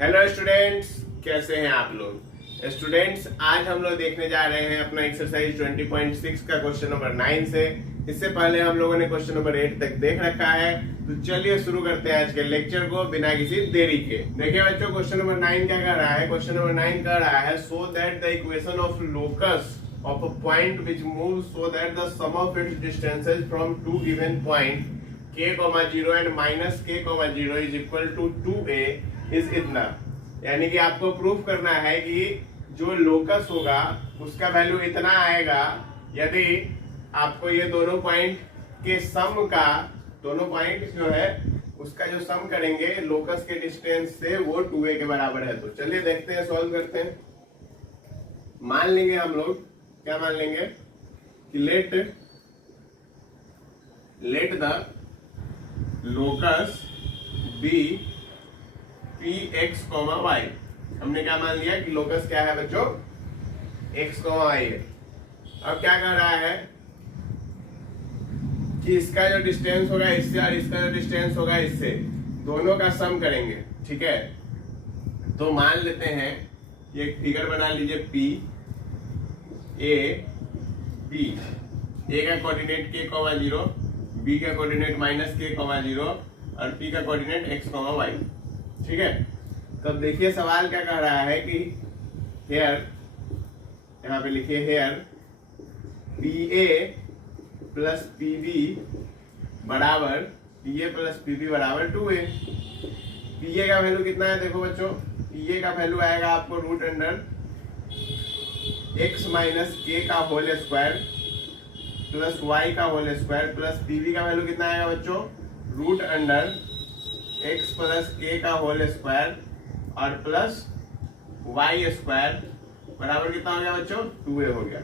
Hello students, कैसे हैं आप लोग। स्टूडेंट्स, आज हम लोग देखने जा रहे हैं अपना एक्सरसाइज 20.6 का क्वेश्चन नंबर 9 से। इससे पहले हम लोगों ने क्वेश्चन नंबर 8 तक देख रखा है। तो चलिए शुरू करते हैं आज के लेक्चर को बिना किसी देरी के। देखिए बच्चों, क्वेश्चन नंबर 9 क्या कर रहा है। क्वेश्चन नंबर 9 कह रहा है so that the equation of locus of a point which moves so that the sum of its distances from two given point k, 0 and minus k, 0 is equal to 2a is इतना। यानी कि आपको proof करना है कि जो locus होगा उसका वैल्यू इतना आएगा यदि आपको ये दोनों पॉइंट के सम का, दोनों पॉइंट जो है उसका जो सम करेंगे लोकस के डिस्टेंस से वो 2a के बराबर है। तो चलिए देखते हैं, सॉल्व करते हैं। मान लेंगे हम लोग, क्या मान लेंगे कि let the locus be P X comma Y. हमने क्या मान लिया कि लोकस क्या है बच्चों, एक्स कॉमा वाई है। अब क्या कर रहा है कि इसका जो डिस्टेंस होगा इससे और इसका जो डिस्टेंस होगा इससे, दोनों का सम करेंगे। ठीक है, तो मान लेते हैं ये एक फिगर बना लीजिए पी ए बी। ए का कोऑर्डिनेट k, 0, बी का कोऑर्डिनेट माइनस k, 0 और पी का कोऑर्डिनेट x, y। ठीक है, तब देखिए सवाल क्या कह रहा है कि हेयर, यहाँ पे लिखिए here P A plus P B बराबर P A plus P B बराबर 2a। पी ए का वैल्यू कितना है देखो बच्चों, पी ए का वैल्यू आएगा आपको root under x minus k का होल स्क्वायर प्लस y का होल स्क्वायर प्लस पीवी का वैल्यू कितना आएगा बच्चों, root under x plus k का होल स्क्वायर और प्लस y स्क्वायर बराबर कितना हो गया बच्चों, 2a हो गया।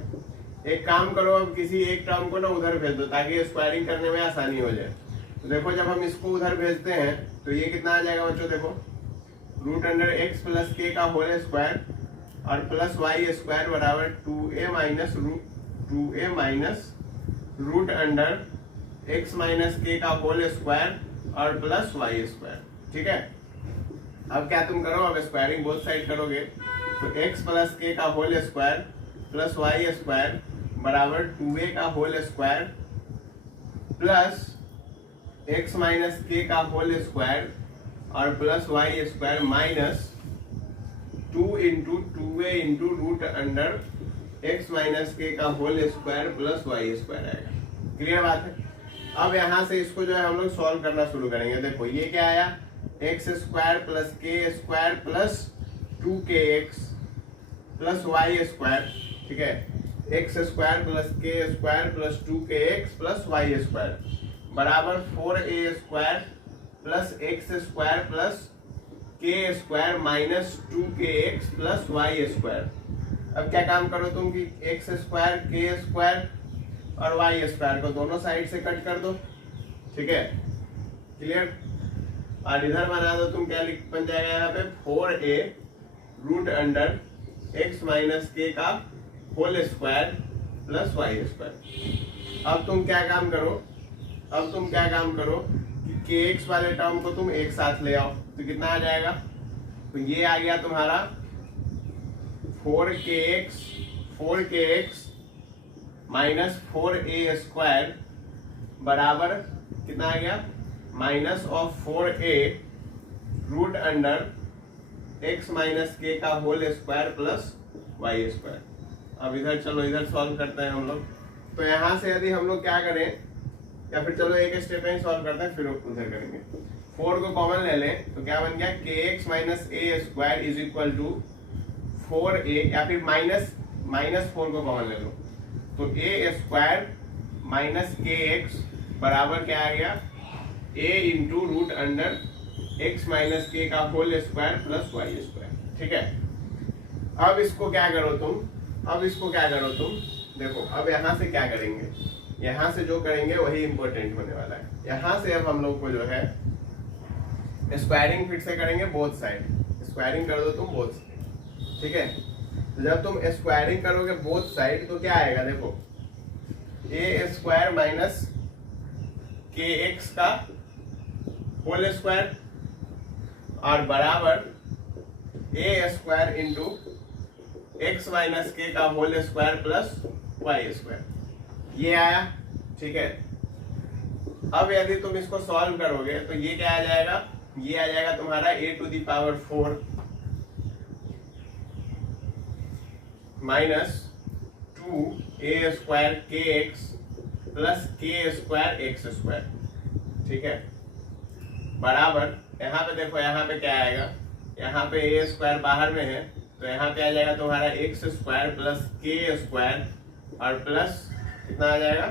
एक काम करो, अब किसी एक टर्म को ना उधर भेज दो ताकि स्क्वायरिंग करने में आसानी हो जाए। तो देखो जब हम इसको उधर भेजते हैं तो ये कितना आ जाएगा बच्चों, देखो root under x plus k का होल स्क्वायर और प्लस वाई स्क्वायर बराबर 2a minus root under x minus k का होल स्क्वायर और प्लस वाई स्क्वायर। ठीक है, अब क्या तुम करो, अब स्क्वायरिंग बोथ साइड करोगे तो x प्लस के का whole square plus y square बराबर 2a का whole square plus x minus k का होल स्क्वायर और plus y square minus 2 into 2a into root under x minus k का whole square plus y square आएगा। Clear बात है। अब यहाँ से इसको जो है हम लोग सॉल्व करना शुरू करेंगे। देखो ये क्या आया, x square plus k square plus 2kx plus y square. ठीक है, x square plus k square plus 2kx plus y square बराबर 4a square plus x square plus k square minus 2kx plus y square. अब क्या काम करो तुम कि x square k square और वाई स्क्वायर को दोनों साइड से कट कर दो। ठीक है, क्लियर। और इधर बना दो तुम, क्या बन जाएगा यहाँ पे 4a root under x minus k का whole square plus y square. अब तुम क्या काम करो कि kx वाले टर्म को तुम एक साथ ले आओ तो कितना आ जाएगा, तो ये आ गया तुम्हारा 4kx माइनस 4a स्क्वायर बराबर कितना आ गया, minus of 4a root under x minus k का whole square plus y square. अब इधर चलो, इधर सॉल्व करते हैं हम लोग। तो यहाँ से यदि हम लोग क्या करें, या फिर चलो एक स्टेप में सॉल्व करते हैं फिर उधर करेंगे। 4 को कॉमन ले लें तो क्या बन गया, kx minus a square is equal to 4a, या फिर माइनस 4 को कॉमन ले लो तो a स्क्वायर माइनस kx बराबर क्या आ गया, a into root under x minus k का whole square plus y square. ठीक है, अब इसको क्या करो तुम, देखो अब यहाँ से क्या करेंगे, यहाँ से जो करेंगे वही इंपॉर्टेंट होने वाला है। यहाँ से अब हम लोग को जो है स्क्वायरिंग फिर से करेंगे बोथ साइड। स्क्वायरिंग कर दो तुम बोथ साइड। ठीक है, तो जब तुम स्क्वायरिंग करोगे बोथ साइड तो क्या आएगा, देखो a स्क्वायर माइनस kx का होल स्क्वायर और बराबर a square into x minus k का whole square plus y square, ये आया। ठीक है, अब यदि तुम इसको सॉल्व करोगे तो ये क्या आ जाएगा, ये आ जाएगा तुम्हारा a to the power 4 minus 2 a square k x plus k square x square. ठीक है, बराबर यहाँ पे देखो, यहाँ पे क्या आएगा, यहाँ पे ए स्क्वायर बाहर में है तो यहाँ पे आ जाएगा तुम्हारा x square plus k square और प्लस कितना आ जाएगा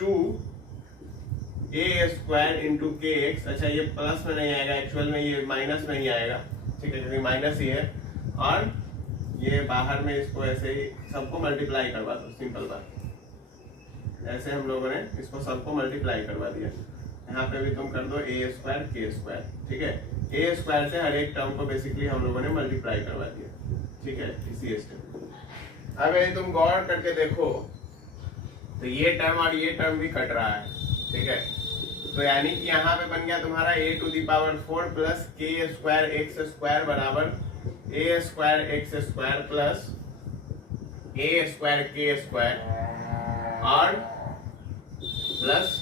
2a स्क्वायर इंटू के एक्स। अच्छा, ये प्लस में नहीं आएगा, एक्चुअल में ये माइनस में ही आएगा। ठीक है, क्योंकि माइनस ही है, और ये बाहर में इसको ऐसे ही सबको मल्टीप्लाई करवा दो, सिंपल बात। ऐसे हम लोगों ने इसको सबको मल्टीप्लाई करवा दिया। यहाँ पे भी तुम कर दो ए स्क्वायर के स्क्वायर। ठीक है, ए स्क्वायर से हर एक टर्म को बेसिकली हम लोगों ने मल्टीप्लाई करवा दिया। ठीक है, इसी स्टेप। अब यदि तुम गौर करके देखो तो ये टर्म और ये टर्म भी कट रहा है। ठीक है, तो यानी कि यहाँ पे बन गया तुम्हारा a to the power 4 plus k square x square बराबर a square x square plus A square k square और प्लस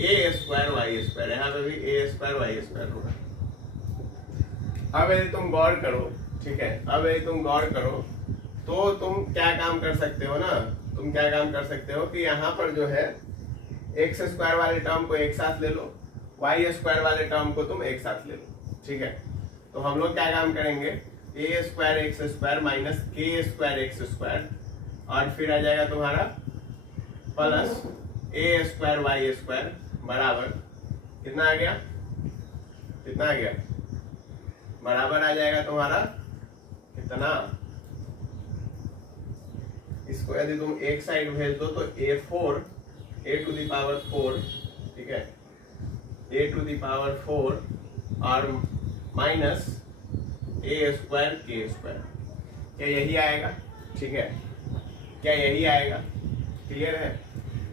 ए स्क्वायर वाई स्क्वायर। यहाँ पे भी ए स्क्वायर वाई स्क्वायर होगा। अब यदि तुम गौर करो, ठीक है, अब यदि तुम गौर करो तो तुम क्या काम कर सकते हो ना, तुम क्या काम कर सकते हो कि यहाँ पर जो है एक्स स्क्वायर वाले टर्म को एक साथ ले लो, वाई स्क्वायर वाले टर्म को तुम एक साथ ले लो। ठीक है, तो हम लोग क्या काम करेंगे, ए square x square minus k square x square और फिर आ जाएगा तुम्हारा प्लस ए स्क्वायर वाई स्क्वायर बराबर कितना आ गया, कितना आ गया, बराबर आ जाएगा तुम्हारा कितना, इसको यदि तुम एक साइड भेज दो तो a4 a to the power 4, ठीक है, a टू दी पावर 4 और माइनस ए स्क्वायर के स्क्वायर, क्या यही आएगा? ठीक है, क्या यही आएगा? क्लियर है?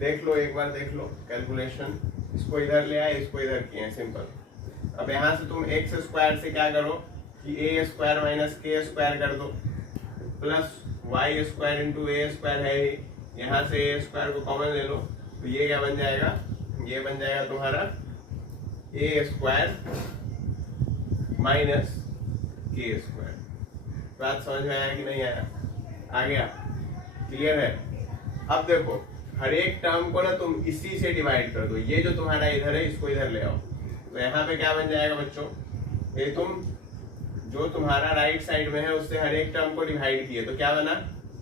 देख लो, एक बार देख लो कैलकुलेशन। इसको इधर ले आए, इसको इधर किए, सिंपल। अब यहाँ से तुम एक्स स्क्वायर से क्या करो कि ए स्क्वायर माइनस के स्क्वायर कर दो plus y square into a square है ही, यहाँ से ए स्क्वायर को कॉमन ले लो तो ये क्या बन जाएगा, ये बन जाएगा तुम्हारा ए स्क्वायर माइनस के स्क्वायर। बात समझ में आया कि नहीं आया? आ गया? क्लियर है? अब देखो, हर एक टर्म को ना तुम इसी से डिवाइड कर दो। ये जो तुम्हारा इधर है इसको इधर ले आओ, तो यहाँ पे क्या बन जाएगा बच्चों, ये तुम जो तुम्हारा राइट साइड में है उससे हर एक टर्म को डिवाइड किए तो क्या बना,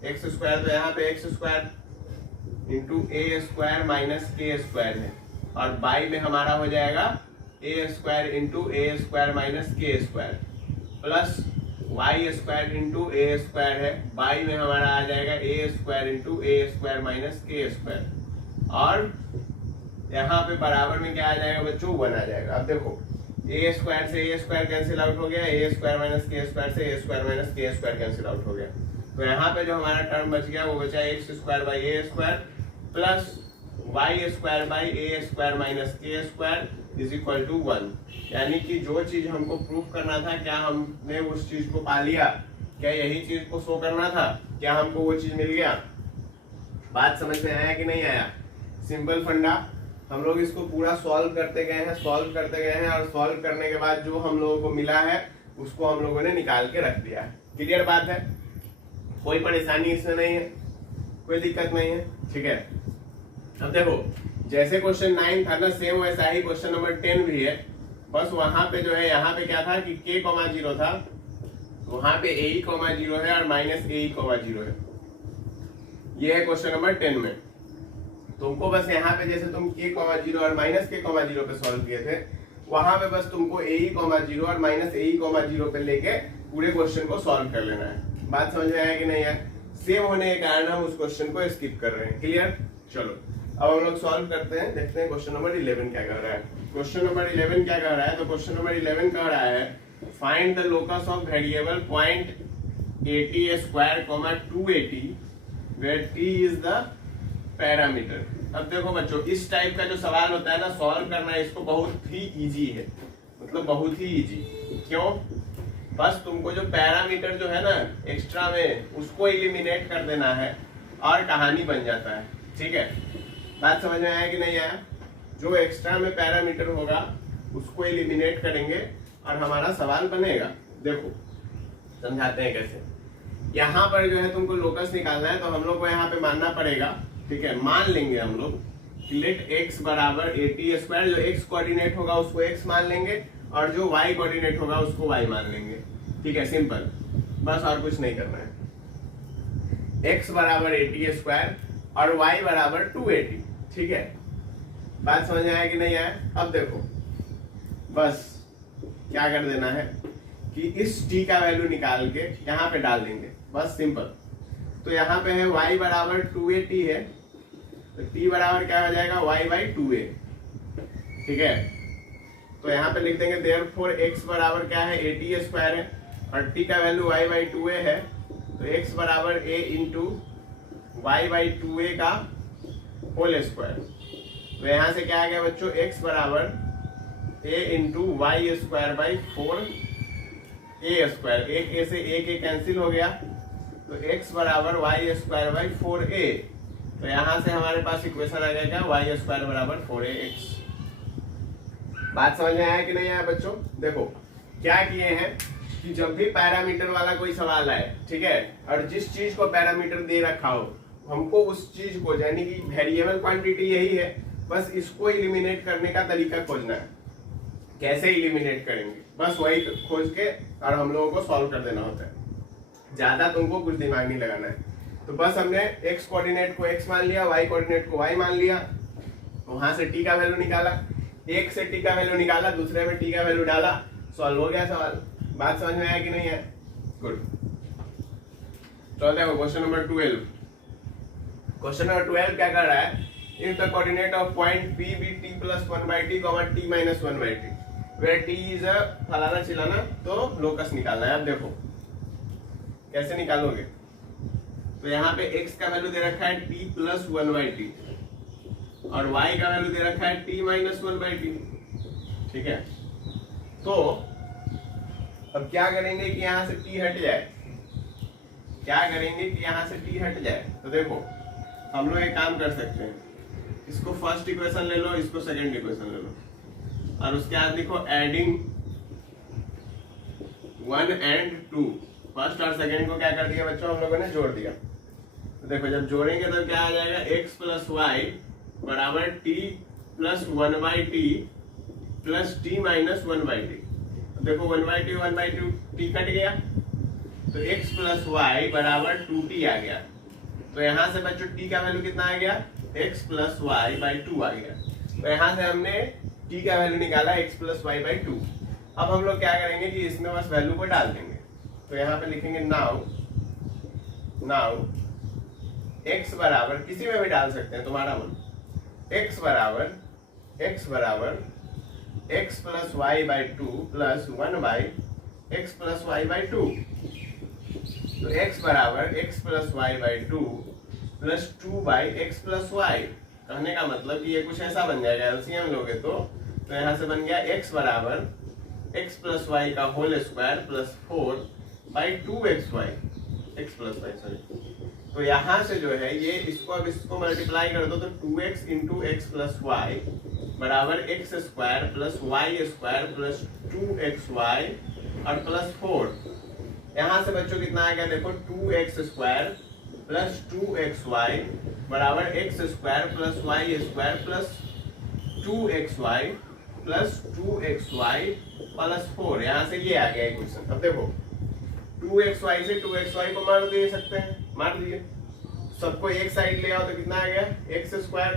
एक्स स्क्वायर, तो यहाँ पे x square into a square minus k square है और बाई में हमारा हो जाएगा a square into a square minus k square plus y square into a square है, बाई में हमारा आ जाएगा a square into a square minus k square और यहाँ पे बराबर में क्या आ जाएगा बच्चों, 1 आ जाएगा। अब देखो, ए स्क्वायर से ए स्क्वायर कैंसिल आउट हो गया, ए स्क्वायर माइनस के स्क्वायर से ए square minus k square cancel out हो गया, तो यहाँ पे जो हमारा टर्म बच गया वो बचा x square by a square plus y square by a square minus k square is equal to 1। यानी कि जो चीज हमको प्रूफ करना था, क्या हमने उस चीज को पा लिया? क्या यही चीज को शो करना था? क्या हमको वो चीज मिल गया? बात समझ में आया कि नहीं आया? सिंपल फंडा। हम लोग इसको पूरा सॉल्व करते गए हैं, सॉल्व करते गए हैं और सॉल्व करने के बाद जो हम लोगों को मिला है उसको हम लोगों ने निकाल के रख दिया है। क्लियर बात है? कोई परेशानी इसमें नहीं है, कोई दिक्कत नहीं है। ठीक है, अब देखो, जैसे क्वेश्चन 9 था ना, सेम वैसा ही क्वेश्चन नंबर 10 भी है। बस वहां पे जो है, यहाँ पे क्या था कि k, 0 था, वहां पे ए, 0 है और माइनस ए, 0 है। ये है क्वेश्चन नंबर 10 में। तुमको बस यहाँ पे जैसे तुम k, 0 और माइनस k, 0 पे सॉल्व किए थे, वहां पे बस तुमको ए, 0 और माइनस ए, 0 पे लेके पूरे क्वेश्चन को सॉल्व कर लेना है। बात समझ में आया कि नहीं है? सेम होने के कारण हम उस क्वेश्चन को स्किप कर रहे हैं। क्लियर? चलो अब हम लोग सॉल्व करते हैं, देखते हैं क्वेश्चन नंबर 11 क्या कह रहा है। क्वेश्चन नंबर 11 क्या कह रहा है? तो क्वेश्चन नंबर 11 कह रहा है find the locus of variable point 80 square, 280 where t is the parameter. अब देखो बच्चों, इस टाइप का जो सवाल होता है ना, सॉल्व करना इसको बहुत ही इजी है, मतलब बहुत ही इजी। क्यों? बस तुमको जो पैरामीटर जो है ना एक्स्ट्रा में उसको एलिमिनेट कर देना है और कहानी बन जाता है। ठीक है, बात समझ में आया कि नहीं आया? जो एक्स्ट्रा में पैरामीटर होगा उसको एलिमिनेट करेंगे और हमारा सवाल बनेगा। देखो समझाते हैं कैसे। यहाँ पर जो है तुमको लोकस निकालना है, तो हम लोग को यहाँ पे मानना पड़ेगा। ठीक है, मान लेंगे हम लोग लेट x बराबर AT²। जो x कोऑर्डिनेट होगा उसको x मान लेंगे और जो y कोऑर्डिनेट होगा उसको y मान लेंगे। ठीक है, सिंपल, बस और कुछ नहीं करना है। x बराबर AT² और y बराबर 2AT। ठीक है, बात समझ में आया कि नहीं आया? अब देखो बस क्या कर देना है कि इस t का वैल्यू निकाल के यहाँ पे डाल देंगे, बस सिंपल। तो यहाँ पे है y बराबर 2AT है, तो t बराबर क्या हो जाएगा y/2a। ठीक है, तो यहाँ पे लिख देंगे देयरफॉर x बराबर क्या है AT² है और t का वैल्यू y/2a है, तो x बराबर a इंटू y/2a का होल स्क्वायर। तो यहाँ से क्या आ गया बच्चों, x बराबर a इंटू y²/4 a²। एक a से एक a कैंसिल हो गया, तो x बराबर y²/4a। तो यहाँ से हमारे पास इक्वेशन आ जाएगा y² बराबर 4ax। बात समझ में आया कि नहीं आया बच्चों? देखो क्या किए हैं कि जब भी पैरामीटर वाला कोई सवाल आए, ठीक है, और जिस चीज को पैरामीटर दे रखा हो, हमको उस चीज को, यानी कि वेरिएबल क्वांटिटी यही है, बस इसको एलिमिनेट करने का तरीका खोजना है। कैसे एलिमिनेट करेंगे, बस वही खोज के और हम लोगों को सॉल्व कर देना होता है। ज्यादा तुमको कुछ दिमाग नहीं लगाना है। तो बस हमने x कोऑर्डिनेट को x मान लिया, y कोऑर्डिनेट को y मान लिया, वहां से t का वैल्यू निकाला, एक से t का वैल्यू निकाला, दूसरे में t का वैल्यू डाला, सॉल्व हो गया सवाल। बात समझ में आया कि नहीं है? गुड। तो देखो क्वेश्चन नंबर 12। क्वेश्चन नंबर 12 क्या कर रहा है? If the coordinate of point P be t + 1/t, t - 1/t, where t is a फलाना चिलाना, तो लोकस निकालना है। अब देखो कैसे निकालोगे। तो यहाँ पे x का वैल्यू दे रखा है t + 1/t और y का वैल्यू दे रखा है t - 1/t। ठीक है, तो अब क्या करेंगे कि यहाँ से t हट जाए। क्या करेंगे कि यहाँ से t हट जाए। तो देखो हम लोग एक काम कर सकते हैं, इसको फर्स्ट इक्वेशन ले लो, इसको सेकंड इक्वेशन ले लो, और उसके बाद लिखो एडिंग 1 and 2। फर्स्ट और सेकंड को क्या कर दिया बच्चों, हम लोगों ने जोड़ दिया। तो देखो जब जोड़ेंगे तो क्या आ जाएगा, x + y बराबर t + 1/t + t - 1/t। देखो 1/t 1/2 t कट गया, तो x + y बराबर 2t आ गया। तो यहाँ से बच्चों t का वैल्यू कितना आ गया, x + y/2 आ गया। तो यहाँ से हमने t का वैल्यू निकाला x + y/2। अब हम लोग क्या करेंगे कि इसमें बस वैल्यू को डाल देंगे। तो यहाँ पे लिखेंगे नाउ x बराबर, किसी में भी डाल सकते हैं तुम्हारा मन, x बराबर x + y/2 + 1/x + y/2। तो x बराबर x + y/2 + 2/x + y। कहने का मतलब कि ये कुछ ऐसा बन जाएगा, एलसीएम लोगे तो यहाँ से बन गया x बराबर x + y का whole square + 4/2xy, x + y sorry. तो यहाँ से जो है ये इसको, अब इसको मल्टीप्लाई कर दो, तो 2x × x + y बराबर x² + y² + 2xy और +4। यहाँ से बच्चों कितना आ गया, देखो 2x² + 2xy बराबर x² + y² + 2xy + 2xy + 4। यहाँ से ये आ गया इक्वेशन। अब देखो 2xy से 2xy को मार दे सकते हैं, मार दिए। सबको एक साइड ले आओ तो कितना आ गया, x² + y²,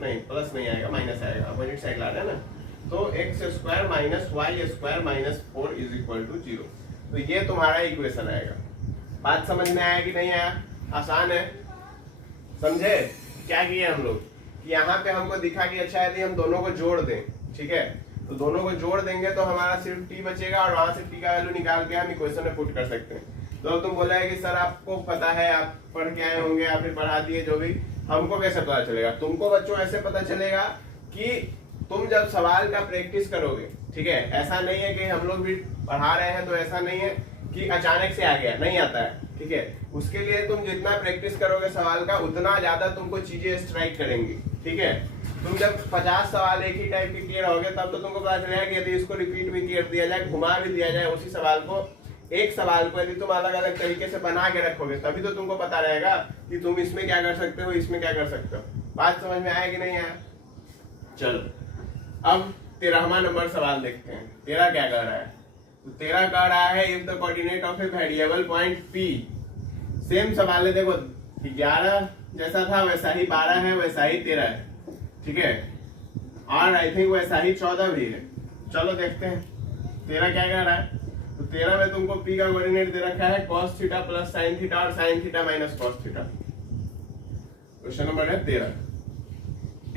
नहीं प्लस नहीं आएगा, माइनस आएगा, अपोजिट साइड ला रहे हैं ना। तो x² - y² - 4 = 0। तो ये तुम्हारा इक्वेशन आएगा। बात समझ में आया कि नहीं आया? आसान है, समझे? क्या किए हम लोग कि यहाँ पे हमको दिखा कि अच्छा यदि हम दोनों को जोड़ दें, ठीक है, तो दोनों को जोड़ देंगे तो हमारा सिर्फ t बचेगा और वहां से t का वैल्यू निकाल के हम इक्वेशन में पुट कर सकते हैं। तो अब तुम बोला है कि सर आपको पता है, आप पढ़ के आए होंगे या फिर पढ़ा दिए, जो भी, हमको कैसे पता चलेगा? तुमको बच्चों ऐसे पता चलेगा कि तुम जब सवाल का प्रैक्टिस करोगे, ठीक है, ऐसा नहीं है कि हम लोग भी पढ़ा रहे हैं तो ऐसा नहीं है कि अचानक से आ गया, नहीं आता है, ठीक है। उसके लिए तुम जितना प्रैक्टिस करोगे सवाल का उतना ज्यादा तुमको चीजें स्ट्राइक करेंगी, ठीक है। तुम जब 50 सवाल एक ही टाइप के क्लियर होगे तब तो तुमको पता चलेगा कि यदि इसको रिपीट भी कर दिया जाए, घुमा भी दिया जाए उसी सवाल को, एक सवाल को यदि तुम अलग अलग तरीके से बना के रखोगे तभी तो तुमको पता रहेगा कि तुम इसमें क्या कर सकते हो, इसमें क्या कर सकते हो। बात समझ में आया कि नहीं आया? चलो अब 13वां नंबर सवाल देखते हैं। तेरा क्या कह रहा है? तो तेरा कह रहा है if the coordinate of a variable point P, same सवाल है, देखो 11 जैसा था वैसा ही 12 है, वैसा ही 13 है, ठीक है, और आई थिंक वैसा ही 14 भी है। चलो देखते हैं तेरा क्या कह रहा है। तो 13 में तुमको P का कोऑर्डिनेट दे रखा है cos theta plus sine theta और sine theta minus cos theta. Question number है 13।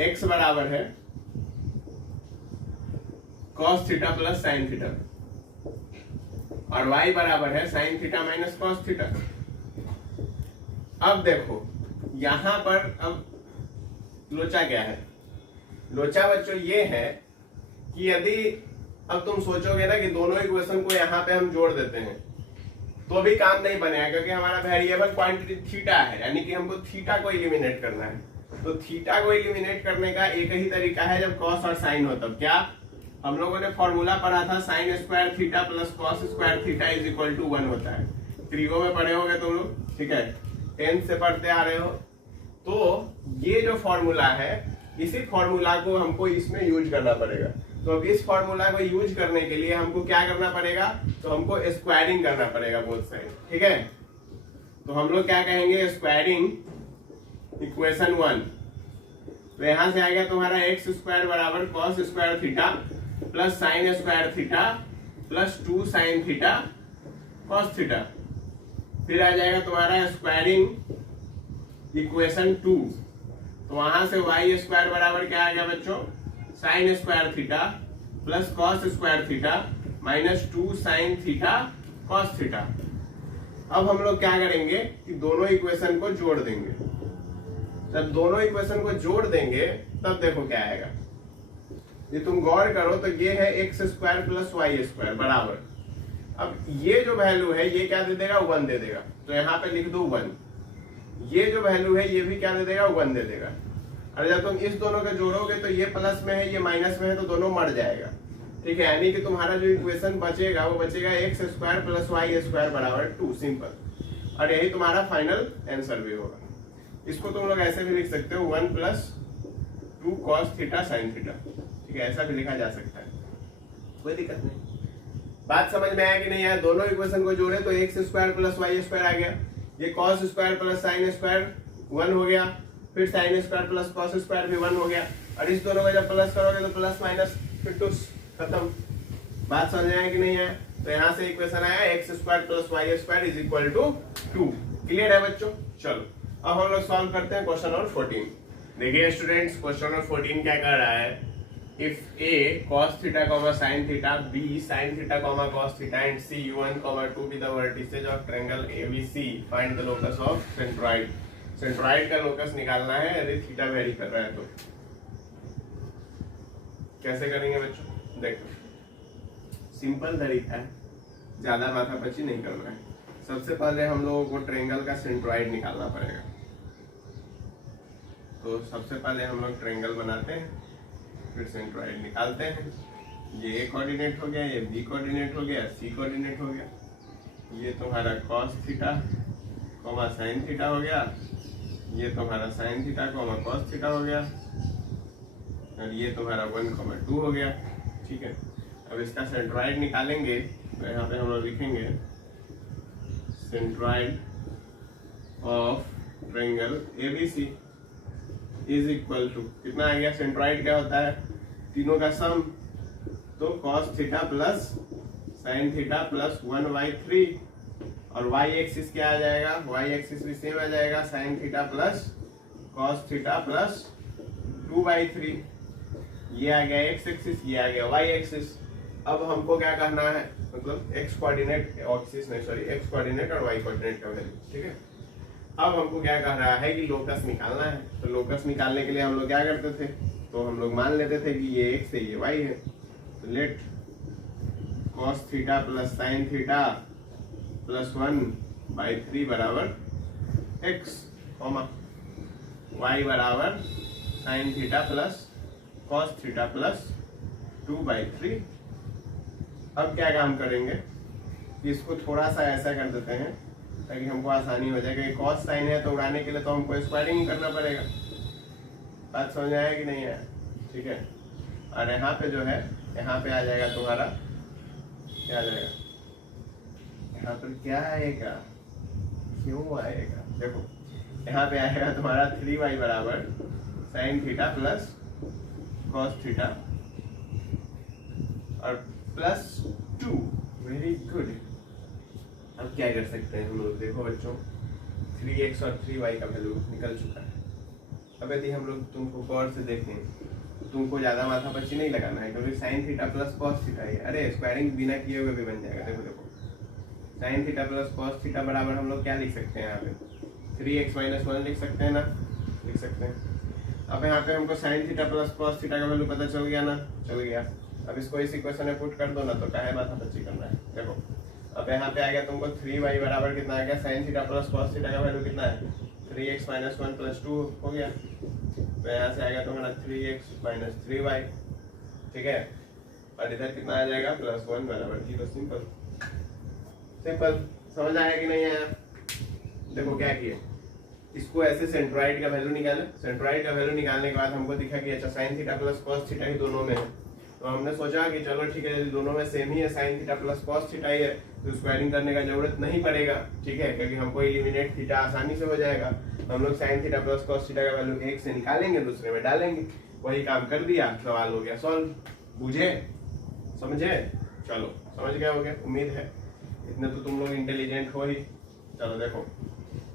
x बराबर है cos theta plus sine theta और y बराबर है sine theta minus cos theta. अब देखो यहां पर अब लोचा क्या है? लोचा बच्चों ये है कि यदि अब तुम सोचोगे ना कि दोनों इक्वेशन को यहाँ पे हम जोड़ देते हैं तो भी काम नहीं बनेगा, क्योंकि हमारा वेरिएबल क्वांटिटी थीटा है, यानी कि हमको थीटा को एलिमिनेट करना है। तो थीटा को एलिमिनेट करने का एक ही तरीका है, जब कॉस और साइन हो तब। क्या हम लोगों ने फॉर्मूला पढ़ा था, sine square theta plus cos square theta is equal to 1 होता है। त्रिगो में पढ़े होगे तुम लोग, ठीक है, 10th से पढ़ते आ रहे हो। तो ये जो फॉर्मूला है इसी फॉर्मूला को हमको इसमें यूज करना पड़ेगा। तो अब इस फॉर्मूला को यूज करने के लिए हमको क्या करना पड़ेगा? तो हमको स्क्वायरिंग करना पड़ेगा बोथ साइड, ठीक है। तो हम लोग क्या कहेंगे? Squaring equation 1। तो यहां से आ गया तुम्हारा एक्स स्क्वायर बराबर cos square theta plus sine square theta plus 2 sine theta cos theta. फिर आ जाएगा तुम्हारा स्क्वायरिंग इक्वेशन 2। तो वहां से वाई स्क्वायर बराबर क्या आ गया बच्चों? Sign square theta plus cos square theta minus 2 sine theta cos theta. अब हम लोग क्या करेंगे कि दोनों इक्वेशन को जोड़ देंगे। जब दोनों इक्वेशन को जोड़ देंगे तब देखो क्या आएगा। ये तुम गौर करो तो ये है x square plus y square बराबर, अब ये जो वैल्यू है ये क्या दे देगा? 1 दे देगा। तो यहाँ पे लिख दो 1। ये जो वैल्यू है ये भी क्या दे देगा? 1 दे देगा। और जब तुम इस दोनों को जोड़ोगे तो ये प्लस में है ये माइनस में है, तो दोनों मर जाएगा, ठीक है। यानी कि तुम्हारा जो इक्वेशन बचेगा वो बचेगा x square plus y square बराबर 2, सिंपल। और यही तुम्हारा फाइनल आंसर भी होगा। इसको तुम लोग ऐसे भी लिख सकते हो 1 plus 2 cos theta sine theta, ठीक है, ऐसा भी लिखा जा सकता है, कोई दिक्कत नहीं। बात समझ में आया कि नहीं आया? दोनों इक्वेशन को जोड़े तो x square plus y square आ गया, ये cos square plus sine square 1 हो गया, फिर sine square plus cos square भी 1 हो गया। और इस दोनों को जब प्लस करोगे तो प्लस माइनस फिर टू खत्म। बात समझ में आया कि नहीं आया? तो यहाँ से इक्वेशन आया x square plus y square is equal to 2। Clear है बच्चों? चलो अब हम लोग सॉल्व करते हैं क्वेश्चन नंबर 14। देखिए स्टूडेंट्स, क्वेश्चन नंबर 14 क्या कर रहा है? If A cos theta comma sin theta, b sin theta comma cos theta and c u1 comma 2 be the vertices of triangle ABC, find the locus of centroid। Centroid का locus निकालना है यदि theta very कर रहा है तो। कैसे करेंगे बच्चों? देखो सिंपल तरीका है, ज्यादा माथापच्ची नहीं करना है। सबसे पहले हम लोगों को ट्रायंगल का सेंट्रॉइड निकालना पड़ेगा। तो सबसे पहले हम लोग ट्रायंगल बनाते हैं, फिर सेंट्रॉइड निकालते हैं। ये ए कोऑर्डिनेट हो गया, ये बी कोऑर्डिनेट हो गया, सी कोऑर्डिनेट हो गया, ये तुम्हारा cos theta comma sine theta हो गया, ये तुम्हारा sine theta comma cos theta हो गया, और ये तुम्हारा 1,2 हो गया, ठीक है। अब इसका सेंट्रॉइड निकालेंगे तो यहाँ पे हम लोग लिखेंगे centroid of triangle ABC is equal to, कितना आ गया? सेंट्रॉइड क्या होता है? तीनों का सम। तो cos theta plus sine theta plus 1/3, और y एक्सिस क्या आ जाएगा? y एक्सिस भी सेम आ जाएगा, sign theta plus cos theta प्लस 2/3। ये आ गया x एक्सिस, ये आ गया y एक्सिस। अब हमको क्या करना है? मतलब x कोऑर्डिनेट एक्सिस नहीं, सॉरी, x कोऑर्डिनेट और y कोऑर्डिनेट का वैल्यू, ठीक है। अब हमको क्या कह रहा है कि लोकस निकालना है। तो लोकस निकालने के लिए हम लोग क्या करते थे? तो हम लोग मान लेते थे कि ये x है ये y है, तो let cos theta plus sine theta plus 1/3 बराबर x, y बराबर sine theta plus cos theta प्लस 2/3। अब क्या काम करेंगे, इसको थोड़ा सा ऐसा कर देते हैं ताकि हमको आसानी हो जाए, क्योंकि cos साइन है तो उड़ाने के लिए तो हमको स्क्वायरिंग ही करना पड़ेगा। बात समझ में आया कि नहीं आया? ठीक है। और यहाँ पे जो है, यहाँ पे आ जाएगा तुम्हारा, क्या आ जाएगा यहाँ पर, क्या आएगा, क्यों आएगा, देखो यहाँ पे आएगा तुम्हारा 3y बराबर sine theta plus cos theta और प्लस 2। Very good. अब क्या कर सकते हैं हम लोग, देखो बच्चों 3x और 3y का वैल्यू निकल चुका है। अब यदि हम लोग तुमको गौर से देखें, तुमको ज्यादा माथा पच्ची नहीं लगाना है, क्योंकि sign theta plus cos theta है। अरे स्क्वायरिंग बिना किए हुए भी बन जाएगा। देखो देखो sign theta plus cos theta बराबर हम लोग क्या लिख सकते हैं, यहाँ पे 3x - 1 लिख सकते हैं ना, लिख सकते हैं। अब यहाँ पे हमको sign theta plus cos theta का वैल्यू पता चल गया ना, चल गया। अब इसको इस इक्वेशन में पुट कर दो ना, तो क्या है माथा पच्ची करना है। देखो अब यहाँ पे आ गया तुमको 3y बराबर कितना आ गया, sign theta plus cos theta का वैल्यू कितना है, 3x - 1 + 2 हो गया। तो यहाँ से आएगा तुम्हारा 3x - 3y, ठीक है। और इधर कितना आ जाएगा, +1 बराबर 0। सिंपल सिंपल, समझ आया कि नहीं आया? देखो क्या किए, इसको ऐसे सेंट्रोइड का वैल्यू निकाले। सेंट्रोइड का वैल्यू निकालने के बाद हमको दिखा कि अच्छा sine theta plus cos theta ही दोनों में है, तो हमने सोचा कि चलो ठीक है, यदि दोनों में सेम ही है, sine theta plus cos theta ही है, तो स्क्वायरिंग करने का जरूरत नहीं पड़ेगा, ठीक है, क्योंकि हमको एलिमिनेट थीटा आसानी से हो जाएगा। हम लोग sign theta plus cos theta का वैल्यू एक से निकालेंगे, दूसरे में डालेंगे, वही काम कर दिया, सवाल हो गया सॉल्व। बुझे, समझे? चलो समझ गए होगे, उम्मीद है। इतने तो तुम लोग इंटेलिजेंट हो ही। चलो देखो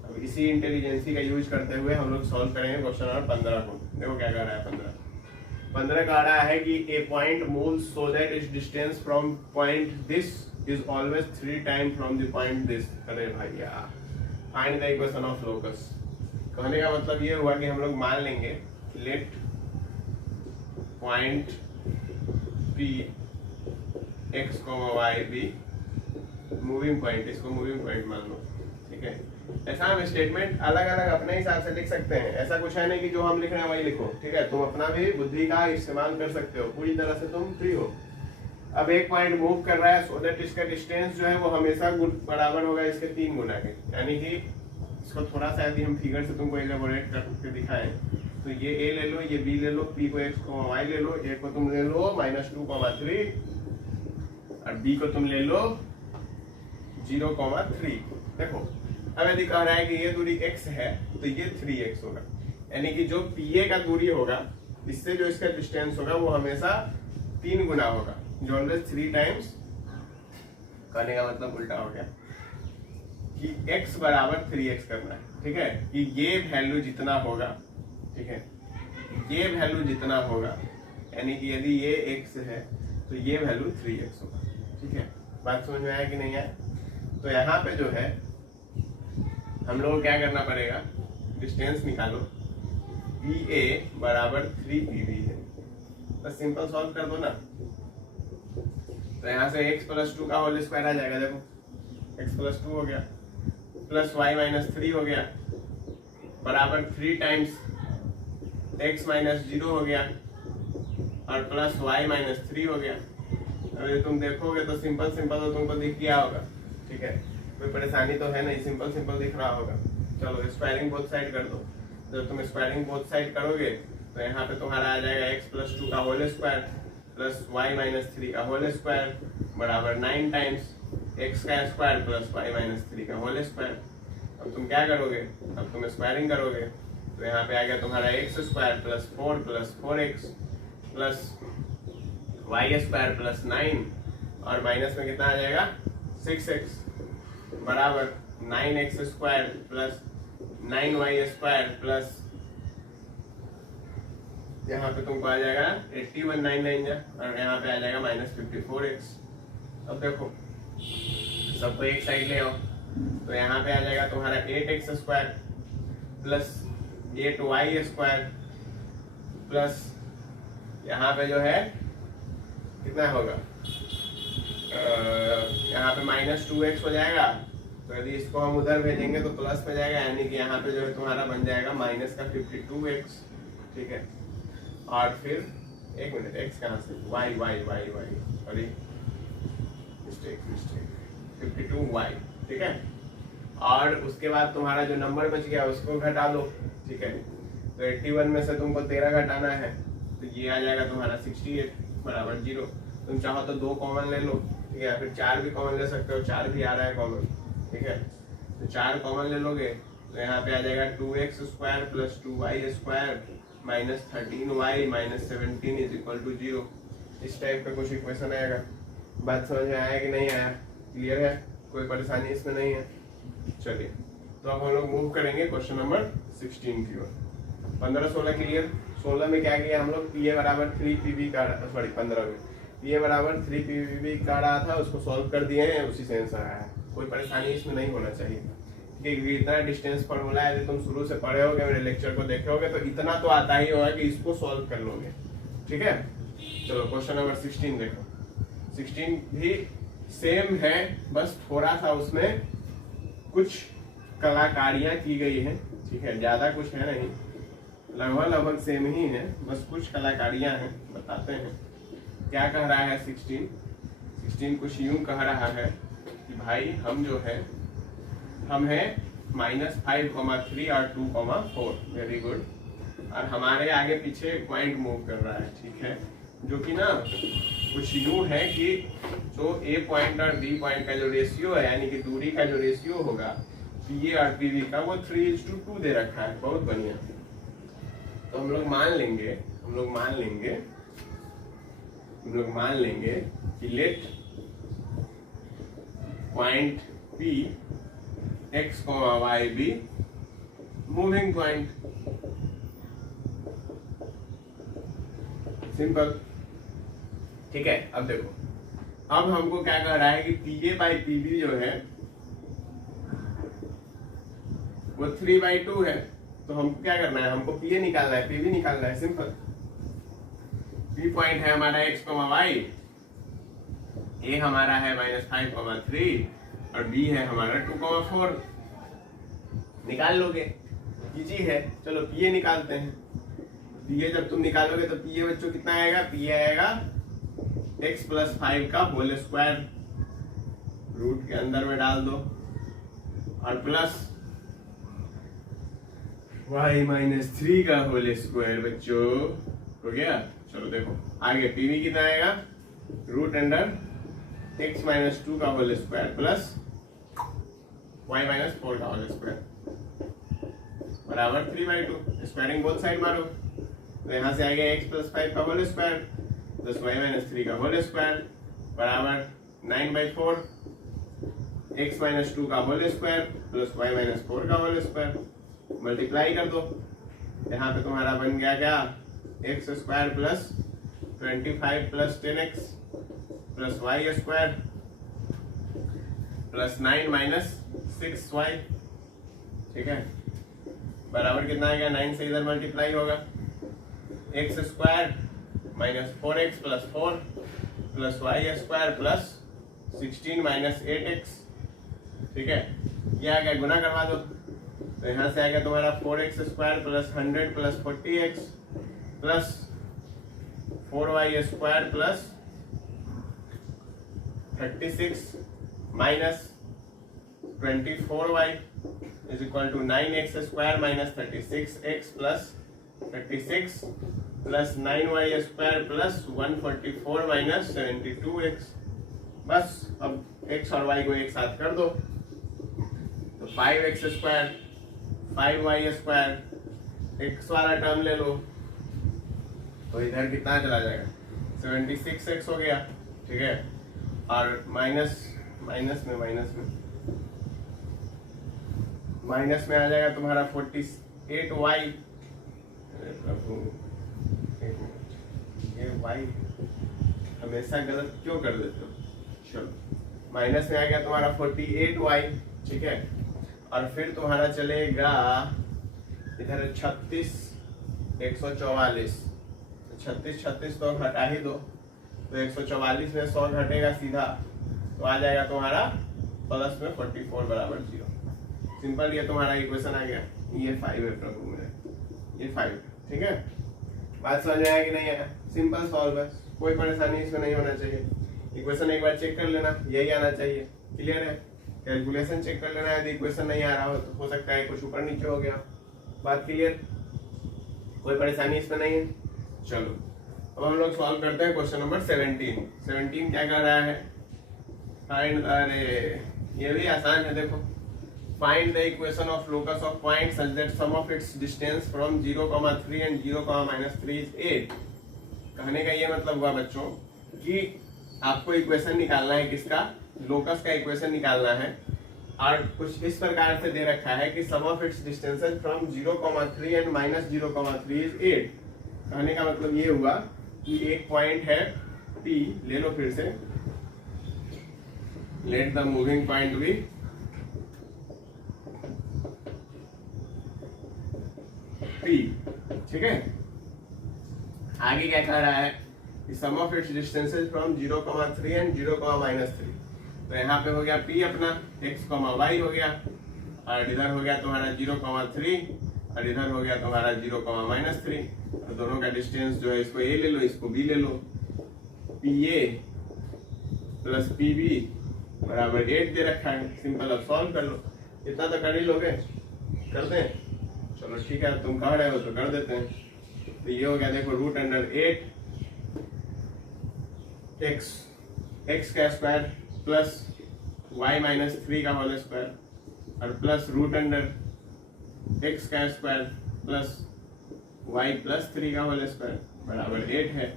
अब इसी इंटेलिजेंसी का यूज करते हुए हम लोग सॉल्व करेंगे क्वेश्चन नंबर 15 को। देखो क्या कह रहा है 15 कह रहा है कि a point moves so that its distance from point this is always 3 time from the point this. अरे भैया find the equation of locus. कहने का मतलब ये हुआ कि हम लोग मान लेंगे let point P x, y be moving point, इसको मूविंग पॉइंट मान लो, ठीक है। ऐसा हम स्टेटमेंट अलग अलग अपने हिसाब से लिख सकते हैं, ऐसा कुछ है नहीं कि जो हम लिख रहे हैं वही लिखो, ठीक है। तुम अपना भी बुद्धि का इस्तेमाल कर सकते हो, पूरी तरह से तुम फ्री हो। अब एक पॉइंट मूव कर रहा है सो दैट इसका डिस्टेंस जो है वो हमेशा बराबर होगा इसके 3 गुना के, यानी कि इसको थोड़ा सा यदि हम फिगर से तुमको एलेबोरेट करके दिखाएं तो ये a ले लो, ये b ले लो, p को x, y ले लो, a को तुम ले लो -2,3 और b को तुम ले लो 0,3। देखो अब यदि कह रहा है कि ये दूरी x है तो ये 3x होगा, यानी कि जो PA का दूरी होगा इससे जो इसका डिस्टेंस होगा वो हमेशा 3 गुना होगा, जो ऑलवेज 3 टाइम्स। कहने का मतलब उल्टा हो गया कि x बराबर 3x करना है, ठीक है। कि ये वैल्यू जितना होगा, ठीक है, ये वैल्यू जितना होगा, यानी कि यदि ये x है तो ये वैल्यू 3x होगा, ठीक है। बात समझ में आया कि नहीं आया? तो यहाँ पे जो है हम लोग क्या करना पड़ेगा, डिस्टेंस निकालो, PA बराबर 3PB है, बस सिंपल सॉल्व कर दो ना। तो यहाँ से x + 2 का होल स्क्वायर आ जाएगा। देखो x + 2 हो गया प्लस y - 3 हो गया बराबर 3 टाइम्स x - 0 हो गया और प्लस y - 3 हो गया। अगर तुम देखोगे तो सिंपल सिंपल तो तुमको दिख गया होगा, ठीक है, कोई परेशानी तो है नहीं, सिंपल सिंपल दिख रहा होगा। चलो स्क्वायरिंग बोथ साइड कर दो। जब तुम स्क्वायरिंग बोथ साइड करोगे तो यहाँ पे तुम्हारा आ जाएगा x + 2 का होल स्क्वायर प्लस y - 3 का होल स्क्वायर बराबर 9 टाइम्स x का स्क्वायर प्लस y - 3 का होल स्क्वायर। अब तुम क्या करोगे, अब तुम स्क्वायरिंग करोगे तो यहाँ पे आ गया तुम्हारा x² + 4 + 4x प्लस y² + 9 और माइनस में कितना आ जाएगा 6x बराबर 9x² प्लस 9y² प्लस यहाँ पे तुमको आ जाएगा 8199 जा और यहाँ पे आ जाएगा -54x। अब देखो सबको एक साइड ले आओ तो यहाँ पे आ जाएगा तुम्हारा 8x² प्लस 8y² प्लस यहाँ पे जो है कितना होगा, यहाँ पे -2x हो जाएगा, तो यदि इसको हम उधर भेजेंगे तो प्लस में जाएगा, यानी कि यहाँ पे जो है तुम्हारा बन जाएगा माइनस का 52x, ठीक है। और फिर एक मिनट, x कहाँ से, y सॉरी मिस्टेक 52y, ठीक है। और उसके बाद तुम्हारा जो नंबर बच गया उसको घटा दो, ठीक है। तो 81 में से तुमको 13 घटाना है, तो ये आ जाएगा तुम्हारा 68 बराबर 0। तुम चाहो तो 2 कॉमन ले लो, ठीक है, फिर 4 भी कॉमन ले सकते हो, 4 भी आ रहा है कॉमन, ठीक है। तो 4 कॉमन ले लोगे तो यहाँ पे आ जाएगा 2x square plus 2y square minus 13y minus 17 is equal to 0। इस टाइप का कुछ इक्वेशन आएगा। बात समझ में आया कि नहीं आया, क्लियर है, कोई परेशानी इसमें नहीं है। चलिए तो अब हम लोग मूव करेंगे क्वेश्चन नंबर 16 की ओर। 15-16 क्लियर। 16 में क्या किया हम लोग, पी ए बराबर 3pb का, सॉरी 15 में पी ए बराबर 3pb का रहा था, उसको सॉल्व कर दिए हैं, उसी से आंसर आया है। कोई परेशानी इसमें नहीं होना चाहिए, क्योंकि इतना डिस्टेंस फॉर्मूला है, यदि तुम शुरू से पढ़े होगे, मेरे लेक्चर को देखे होगे, तो इतना तो आता ही होगा कि इसको सॉल्व कर लोगे, ठीक है। चलो क्वेश्चन नंबर 16 देखो। 16 भी सेम है, बस थोड़ा सा उसमें कुछ कलाकारियां की गई है, ठीक है, ज्यादा कुछ है नहीं, लगभग सेम ही है, बस कुछ कलाकारियां हैं, बताते हैं क्या कह रहा है। 16 कुछ यूं कह रहा है कि भाई हम जो है, हम है -5,3 और 2,4, वेरी गुड, और हमारे आगे पीछे पॉइंट मूव कर रहा है, ठीक है, जो कि ना कुछ यूं है कि जो ए पॉइंट और बी पॉइंट का जो रेशियो है, यानी कि दूरी का जो रेशियो होगा पी ए और पी बी का, वो 3:2 दे रखा है, बहुत बढ़िया। तो हम लोग मान लेंगे कि let point P x, y be moving point, simple, ठीक है। अब देखो, अब हमको क्या कह रहा है कि PA/PB जो है वो 3/2 है, तो हमको क्या करना है, हमको PA निकालना है, PB निकालना है, सिंपल। P पॉइंट है हमारा x, y, A हमारा है -5,3 और B है हमारा 2,4, निकाल लोगे, इजी है। चलो PA निकालते हैं। PA जब तुम निकालोगे तो PA बच्चों कितना आएगा, PA आएगा x + 5 का होल स्क्वायर, रूट के अंदर में डाल दो, और प्लस y - 3 का होल स्क्वायर, बच्चों हो गया। चलो देखो आगे PB कितना आएगा, रूट अंडर x - 2 का होल स्क्वायर प्लस y - 4 का होल स्क्वायर बराबर 3/2। स्क्वायरिंग बोथ साइड मारो, तो यहाँ से आएगा x + 5 का होल स्क्वायर प्लस y - 3 का होल स्क्वायर बराबर 9/4, x - 2 का होल स्क्वायर प्लस y - 4 का होल स्क्वायर, मल्टीप्लाई कर दो। यहाँ पे तुम्हारा बन गया क्या, x square plus 25 plus 10x plus y square plus 9 - 6y, ठीक है, बराबर कितना आएगा, 9 से इधर मल्टीप्लाई होगा, x square -4x plus 4 plus y square plus 16 - 8x, ठीक है। ये आ गया, गुना करवा दो, तो यहाँ से आएगा तुम्हारा 4x square plus 100 plus 40x plus 4y square plus 36 minus 24y is equal to 9x square minus 36x plus 36 plus 9y square plus 144 minus 72x। बस अब x और y को एक साथ कर दो, तो 5x square 5y square, x वाला टर्म ले लो, तो इधर कितना चला जाएगा, 76x हो गया, ठीक है, और माइनस में आ जाएगा तुम्हारा 48y। प्रभु एक मिनट, ये y हमेशा गलत क्यों कर देते हो। चलो माइनस में आ गया तुम्हारा 48y, ठीक है, और फिर तुम्हारा चलेगा इधर 36 144, 36 36 तो हटा ही दो, तो 144 में 100 घटेगा सीधा, तो आ जाएगा तुम्हारा प्लस में 44 बराबर 0। सिंपल, ये तुम्हारा इक्वेशन आ गया। ये 5 है प्रभु मेरे, ये 5, ठीक है। बात समझ में आया कि नहीं आया? सिंपल सॉल्व है, कोई परेशानी इसमें नहीं होना चाहिए। इक्वेशन एक बार चेक कर लेना, यही आना चाहिए। क्लियर है? कैलकुलेशन चेक कर लेना, यदि इक्वेशन नहीं आ रहा हो सकता है कुछ ऊपर नीचे हो गया। बात क्लियर? कोई परेशानी इसमें नहीं है। चलो अब हम लोग सॉल्व करते हैं क्वेश्चन नंबर 17। 17 क्या कर रहा है? फाइंड, अरे ये भी आसान है, देखो। Find the equation of locus of point such that sum of its distance from 0,3 and 0,-3 is 8। कहने का ये मतलब हुआ बच्चों कि आपको इक्वेशन निकालना है, किसका? लोकस का इक्वेशन निकालना है, और कुछ इस प्रकार से दे रखा है कि sum of its distances from 0,3 and -0,3 is 8। कहने का मतलब ये हुआ कि एक पॉइंट है P, ले लो फिर से, let the moving point be P, ठीक है। आगे क्या कह रहा है कि sum of its distances from 0,3 and 0,-3। तो यहाँ पे हो गया P अपना x, y हो गया, और इधर हो गया तुम्हारा 0,3, और इधर हो गया तुम्हारा 0,-3, और दोनों का डिस्टेंस जो है, इसको a ले लो, इसको b ले लो। PA प्लस PB बराबर 8 दे रखा है। सिंपल, अब सॉल्व कर लो। इतना तो कर ही लोगे, कर दें? चलो ठीक है, तुम कह रहे हो तो कर देते हैं। तो ये हो गया, देखो, √8 x का स्क्वायर प्लस y-3 का होल स्क्वायर, और प्लस √x का स्क्वायर प्लस y+3 का होल स्क्वायर बराबर 8 है।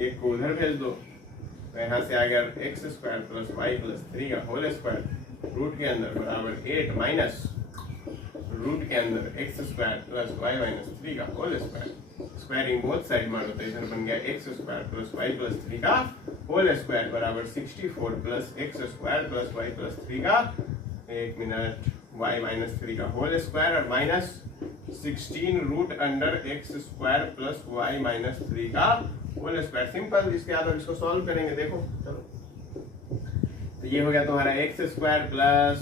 एक को उधर भेज दो, तो यहाँ से आ गया x² प्लस y+3 का होल स्क्वायर रूट के अंदर बराबर 8 माइनस रूट के अंदर x² प्लस y-3 का whole square. Squaring both side मारो, तो इधर बन गया x² प्लस y+3 का होल स्क्वायर बराबर 64 प्लस x² प्लस y+3 का, एक मिनट, y-3 का होल स्क्वायर, और माइनस 16 √x² प्लस y-3 का होल स्क्वायर। सिंपल, इसके बाद इसको सॉल्व करेंगे। देखो चलो, तो ये हो गया तुम्हारा x² plus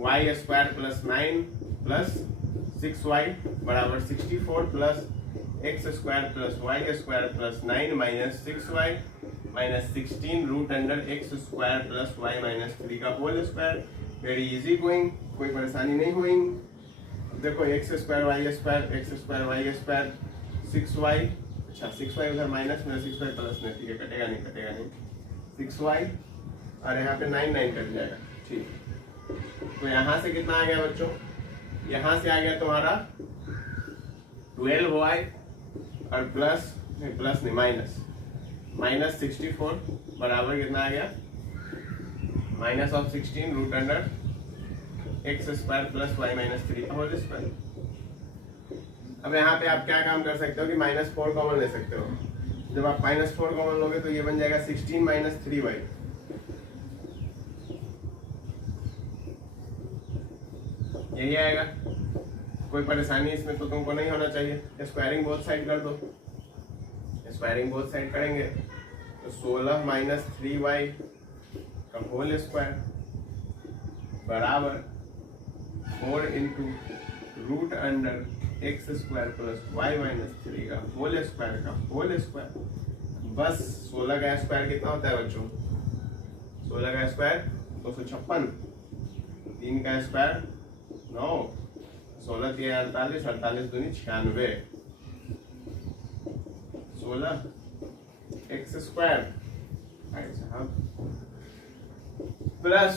y² plus 9 plus 6y बराबर 64 plus x² plus y² plus 9 minus 6y minus 16 √x² plus y-3 का whole square. Very easy going, कोई परेशानी नहीं हुई। देखो x² y² 6y, अच्छा 6y उधर माइनस में, 6y प्लस में, ठीक है, कटेगा नहीं 6y, और यहाँ पे 9 कट जाएगा, ठीक। तो यहाँ से कितना आ गया बच्चों? यहाँ से आ गया तुम्हारा 12y और प्लस माइनस 64 बराबर कितना आ गया? Minus of 16 √x² plus y-3 का होल स्क्वायर। अब यहाँ पे आप क्या काम कर सकते हो कि -4 कॉमन ले सकते हो। जब आप -4 कॉमन लोगे तो ये बन जाएगा 16 - 3y, यही आएगा। कोई परेशानी इसमें तो तुमको नहीं होना चाहिए। स्क्वायरिंग बोथ साइड कर दो, स्क्वायरिंग बोथ साइड करेंगे तो 16 - 3y का होल स्क्वायर बराबर 4 × √x² प्लस y-3 का होल स्क्वायर। बस 16 का स्क्वायर कितना होता है बच्चों? 16 का स्क्वायर 256, 3 का स्क्वायर 9, 16 3 48, 48 दूनी 96, 16 x² plus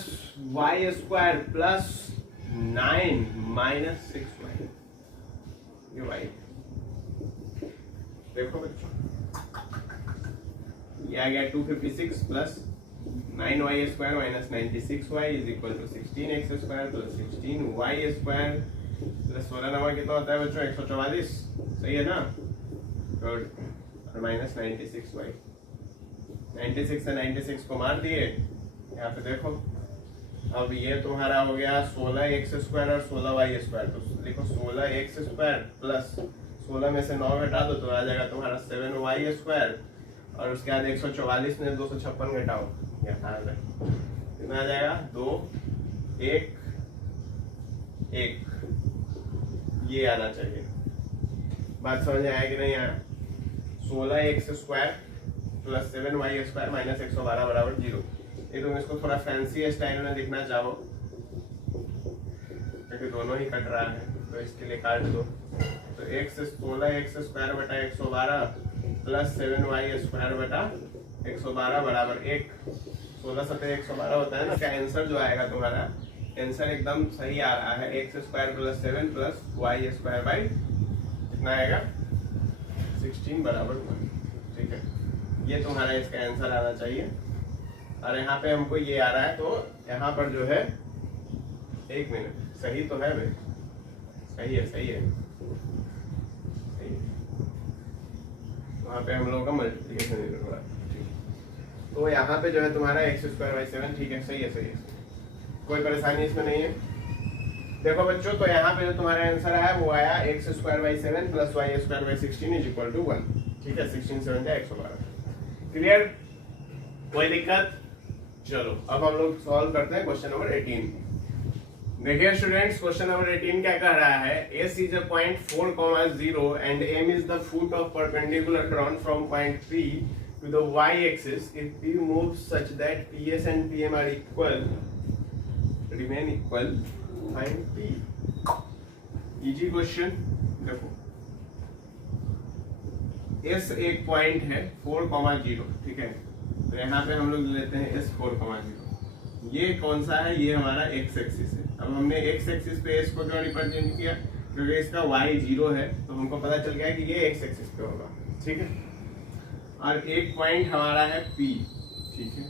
y² plus 9 minus 6y, ये y। देखो बच्चों, ये आ गया 256 plus 9y² minus 96y is equal to 16x² plus 16y² plus 16 number कितना होता है बच्चों? 144, सही है ना? गुड, और माइनस 96y। 96 से 96 को मार दिए, यहाँ पे देखो। अब ये तुम्हारा हो गया 16x² और 16y², तो देखो 16x² प्लस 16 में से 9 घटा दो तो आ जाएगा तुम्हारा 7y² और उसके बाद 144 में 256 घटाओ, यहाँ कितना आ जाएगा 2 1 1, ये आना चाहिए। बात समझ में आया कि नहीं आया? 16x² प्लस 7y² माइनस 112 बराबर 0। ये तुम इसको थोड़ा फैंसी स्टाइल में लिखना चाहो क्योंकि दोनों ही कट रहा है तो इसके लिए काट दो। तो 16x² बटा 112 प्लस 7y² बटा 112 बराबर 1। 16 सतह 112 होता है ना। इसका आंसर जो आएगा तुम्हारा आंसर एकदम सही आ रहा है, x² plus 7 plus y² by कितना आएगा 16 बराबर 1। ठीक है, ये तुम्हारा इसका आंसर आना चाहिए। और यहाँ पे हमको ये आ रहा है तो यहाँ पर जो है 1 मिनट सही तो है भाई, सही है सही है सही है। वहाँ पे हम लोगों का मल्टीप्लिकेशन हो रहा है। तो यहाँ पे जो है तुम्हारा x²/7 ठीक है, सही है सही है, कोई परेशानी इसमें नहीं है। देखो बच्चों, तो यहाँ पे जो तुम्हारा आंसर आया वो आया x²/7 plus y²/16 is equal to 1। ठीक है, 16 7 112। क्लियर, कोई दिक्कत? चलो अब हम लोग सॉल्व करते हैं क्वेश्चन नंबर 18। देखिए स्टूडेंट्स, क्वेश्चन नंबर 18 क्या कह रहा है? S is a point 4,0 and M is the foot of perpendicular drawn from point P to the y-axis if P moves such that PS and PM are equal, remain equal, find P। Easy question. देखो S एक point है 4,0, ठीक है, तो यहाँ पे हम लोग लेते हैं S 4,0। ये कौन सा है? ये हमारा x एक्सिस है। अब हमने x एक्सिस पे S को क्यों रिप्रेजेंट किया? क्योंकि इसका y 0 है तो हमको पता चल गया कि ये x एक्सिस पे होगा। ठीक है, और एक पॉइंट हमारा है P। ठीक है,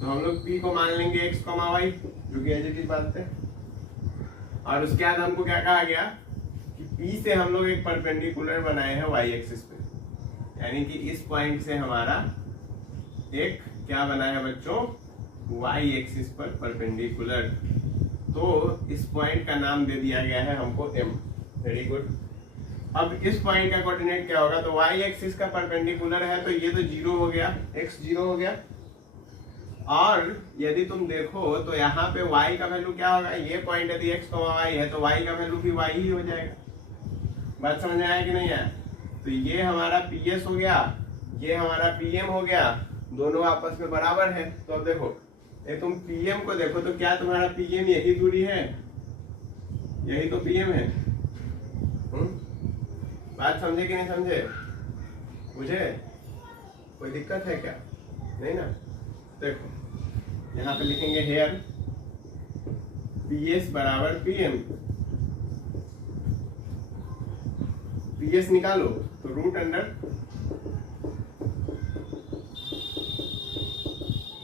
तो हम लोग P को मान लेंगे x, y, जो कि एज इट इज बात है। और उसके बाद हमको क्या कहा गया कि P से हम लोग एक परपेंडिकुलर बनाए हैं y एक्सिस पे, यानी कि इस पॉइंट से हमारा एक क्या बना है बच्चों? y एक्सिस पर परपेंडिकुलर। तो इस पॉइंट का नाम दे दिया गया है हमको m। Very good. अब इस पॉइंट का कोऑर्डिनेट क्या होगा? तो y एक्सिस का परपेंडिकुलर है तो ये तो 0 हो गया, x 0 हो गया। और यदि तुम देखो तो यहाँ पे y का वैल्यू क्या होगा? ये पॉइंट यदि x, y है तो y का वैल्यू भी y ही हो जाएगा। बात समझ में आया कि नहीं आया? तो ये हमारा PS हो गया, ये हमारा PM हो गया, दोनों आपस में बराबर है। तो अब देखो, ये तुम PM को देखो तो क्या तुम्हारा PM यही दूरी है? यही तो PM है। बात समझे कि नहीं समझे? मुझे कोई दिक्कत है क्या? नहीं ना। देखो यहाँ पे लिखेंगे हेयर PS बराबर PM। PS निकालो तो रूट अंडर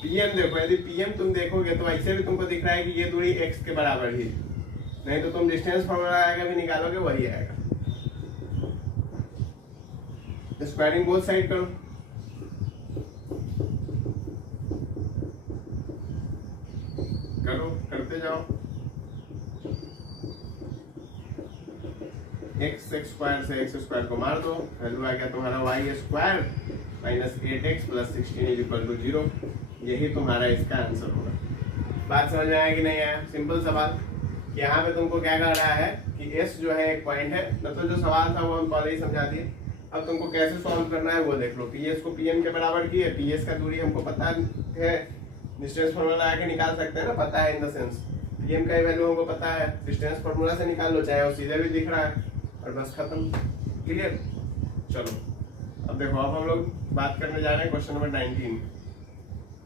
PM। देखो यदि PM तुम देखोगे तो ऐसे भी तुमको दिख रहा है कि ये दूरी x के बराबर ही, नहीं तो तुम डिस्टेंस फॉर्मूला आएगा भी निकालोगे वही आएगा। स्क्वायरिंग बोथ साइड करो। करो, करते जाओ। x² से x² को मार दो, वैल्यू आ गया तुम्हारा y² minus 8x plus 16 is equal to 0। यही तुम्हारा इसका आंसर होगा। बात समझ में आया कि नहीं आया? सिंपल सवाल। यहाँ पे तुमको क्या कह रहा है कि S जो है एक पॉइंट है, मतलब जो सवाल था वो हम पहले ही समझा दिए। अब तुमको कैसे सॉल्व करना है वो देख लो। PS को PM के बराबर किए, PS का दूरी हमको पता है, डिस्टेंस फॉर्मूला आके निकाल सकते हैं ना, पता है इन द सेंस। PM का वैल्यू हमको पता है, डिस्टेंस फॉर्मूला से निकाल लो, चाहे वो सीधे भी दिख रहा है, और बस खत्म। क्लियर? चलो अब देखो, अब हम लोग बात करने जा रहे हैं क्वेश्चन नंबर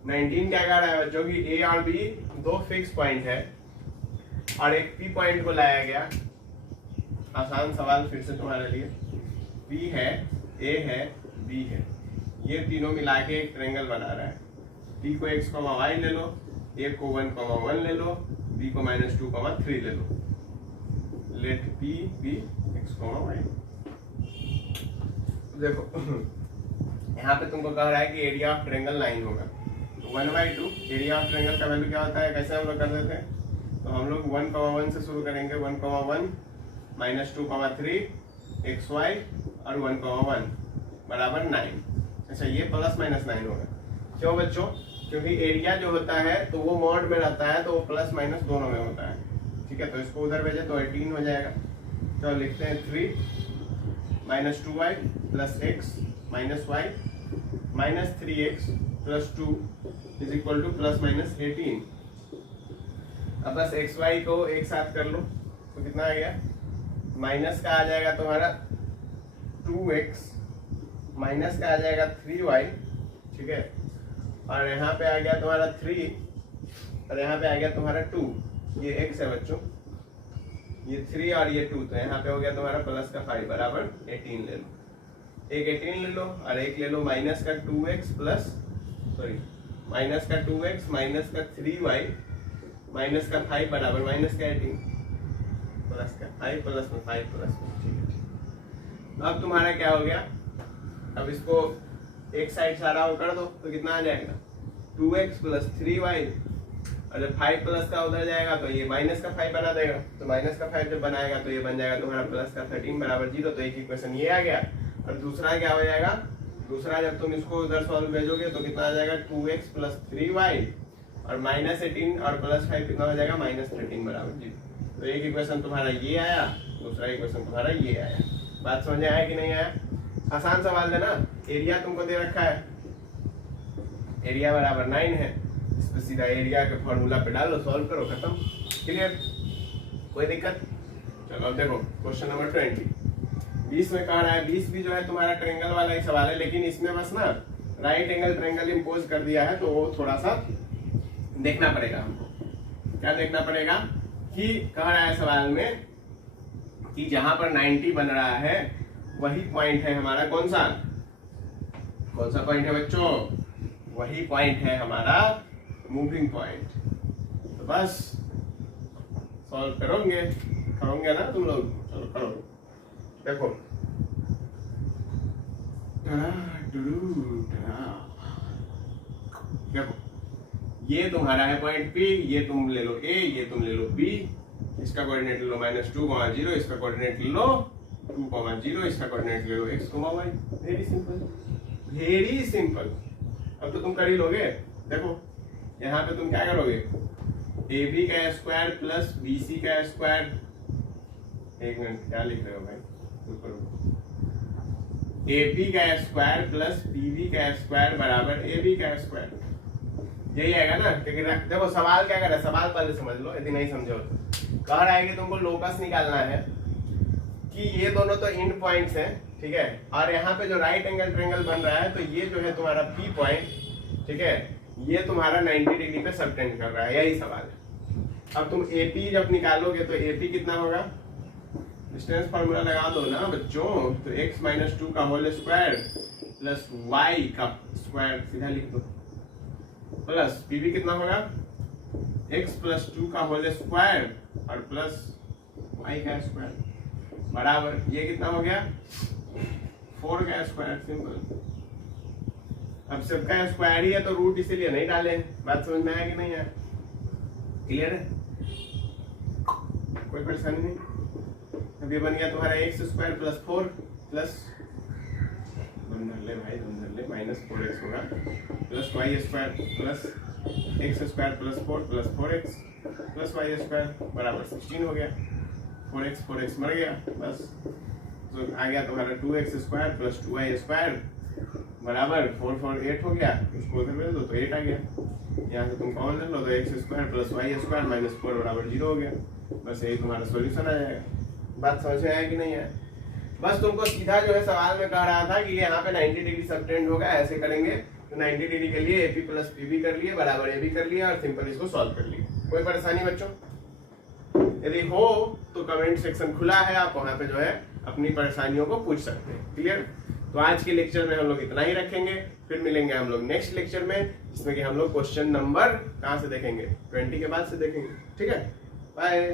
19 क्या कह रहा है बच्चों की? A और B दो फिक्स पॉइंट है और एक P पॉइंट को लाया गया। आसान सवाल फिर से तुम्हारे लिए। P है, A है, B है, ये तीनों मिला के एक ट्रायंगल बना रहा है। P को x, y ले लो, A को 1, 1 ले लो, B को -2, 3 ले लो। Let P be x, y। देखो यहाँ पे तुमको कह रहा है कि एरिया ऑफ ट्रायंगल 9 होगा, तो 1/2 एरिया ऑफ ट्रायंगल का वैल्यू क्या होता है? कैसे हम लोग कर देते हैं? तो हम लोग 1, 1 से शुरू करेंगे। 1, 1 -2, 3 एक्स वाई और 1,1 बराबर 9। अच्छा ये प्लस माइनस 9 होगा। क्यों बच्चों? क्योंकि एरिया जो होता है तो वो मॉड में रहता है, तो वो प्लस माइनस दोनों में होता है। ठीक है, तो इसको उधर भेजे तो 18 हो जाएगा। तो लिखते हैं 3 minus 2y plus x minus y minus 3x plus 2 is equal to plus minus 18। अब बस एक्स वाई को एक साथ कर लो तो कितना आ गया? माइनस का आ जाएगा तुम्हारा 2x, माइनस का आ जाएगा 3y, ठीक है, और यहाँ पे आ गया तुम्हारा 3 और यहाँ पे आ गया तुम्हारा 2। ये x है बच्चों, ये 3 और ये 2, तो यहाँ पे हो गया तुम्हारा प्लस का 5 बराबर 18 ले लो। एक 18 ले लो और एक ले लो माइनस का 2x प्लस माइनस का 2x माइनस का 3y माइनस का 5 बराबर माइनस का 18 प्लस का 5 प्लस में 5 प्लस में। ठीक है, अब तुम्हारा क्या हो गया? अब इसको एक साइड सारा कर दो तो कितना आ जाएगा? 2x प्लस 3y, और जब 5 प्लस का उधर जाएगा तो ये माइनस का 5 बना देगा, तो माइनस का 5 जब बनाएगा तो ये बन जाएगा तुम्हारा प्लस का 13 बराबर 0। तो एक इक्वेशन ये आ गया। और दूसरा क्या हो जाएगा? दूसरा जब तुम इसको उधर सॉल्व भेजोगे तो कितना आ जाएगा? 2x प्लस 3y और माइनस 18 और प्लस 5 कितना हो जाएगा? माइनस 13 बराबर 0। तो एक इक्वेशन तुम्हारा ये आया, दूसरा इक्वेशन तुम्हारा ये आया। बात समझ में आया कि नहीं आया? आसान सवाल है ना। एरिया तुमको दे रखा है, एरिया बराबर 9 है, इस पर सीधा एरिया के फॉर्मूला पे डालो, सॉल्व करो, खत्म, क्लियर, कोई दिक्कत? चलो अब देखो क्वेश्चन नंबर 20। 20 में कह रहा है, 20 भी जो है तुम्हारा ट्रायंगल वाला ही सवाल है, लेकिन इसमें बस ना राइट एंगल ट्रायंगल इम्पोज कर दिया है, तो वो थोड़ा सा देखना पड़ेगा हमको। क्या देखना पड़ेगा? कि कह रहा है सवाल में कि जहां पर 90 बन रहा है वही पॉइंट है हमारा, कौन सा पॉइंट है बच्चों? वही पॉइंट है हमारा मूविंग पॉइंट। तो बस सॉल्व करोगे ना तुम लोग? चलो करो। देखो देखो, ये तुम्हारा है पॉइंट P, ये तुम ले लो A, ये तुम ले लो B, इसका कोऑर्डिनेट ले लो -2, 0, इसका कोऑर्डिनेट ले लो 2, 0, इसका कोऑर्डिनेट ले लो x, y। Very simple, very simple. अब तो तुम कर ही लोगे। देखो यहाँ पे तुम क्या करोगे? AB का स्क्वायर प्लस BC का स्क्वायर, एक मिनट क्या लिख रहे हो भाई? AB का स्क्वायर प्लस BB का स्क्वायर बराबर AB का स्क्वायर, यही आएगा ना? क्योंकि देखो सवाल क्या कर रहा है, सवाल पहले समझ लो यदि नहीं समझो तो। कह रहा है कि तुमको लोकस निकालना है कि ये दोनों तो एंड पॉइंट्स हैं, ठीक है, और यहाँ पे जो राइट एंगल ट्रायंगल बन रहा है तो ये जो है तुम्हारा P पॉइंट, ठीक है, ये तुम्हारा 90 डिग्री पे सबटेंड कर रहा है, यही सवाल है। अब तुम AP जब निकालोगे तो AP कितना होगा? डिस्टेंस फार्मूला लगा दो ना बच्चों। तो x माइनस 2 का होल स्क्वायर प्लस y का स्क्वायर सीधा लिख दो, प्लस PB कितना होगा? x प्लस 2 का होल स्क्वायर और प्लस y का स्क्वायर बराबर ये कितना हो गया? 4 का स्क्वायर। सिंपल। अब सबका स्क्वायर ही है तो रूट इसीलिए नहीं डाले। बात समझ में आया कि नहीं आया? क्लियर है? कोई परेशानी नहीं? अब ये बन गया तुम्हारा x square plus 4 plus minus 4x होगा plus y square plus x square plus 4 plus 4x plus y square बराबर 16 हो गया। 4x मर गया, बस तो आ गया तुम्हारा 2x square plus 2y square बराबर 4 8 हो गया। उसको उधर भेज दो तो 8 आ गया। यहाँ से तुम कॉमन ले लो तो x square plus y square minus 4 बराबर 0 हो गया। बस यही तुम्हारा सॉल्यूशन आ जाएगा। बात समझ में आया कि नहीं है? बस तुमको सीधा जो है सवाल में कह रहा था कि यहाँ पे 90 डिग्री सबटेंड होगा, ऐसे करेंगे तो 90 डिग्री के लिए AP प्लस PB कर लिए बराबर AB कर लिया और सिंपल इसको सॉल्व कर लिए। कोई परेशानी बच्चों? यदि हो तो कमेंट सेक्शन खुला है, आप वहां पे जो है अपनी परेशानियों को पूछ सकते हैं। क्लियर? तो आज के लेक्चर में हम लोग इतना ही रखेंगे, फिर मिलेंगे हम लोग नेक्स्ट लेक्चर में, जिसमें कि हम लोग क्वेश्चन नंबर कहाँ से देखेंगे? 20 के बाद से देखेंगे। ठीक है, बाय।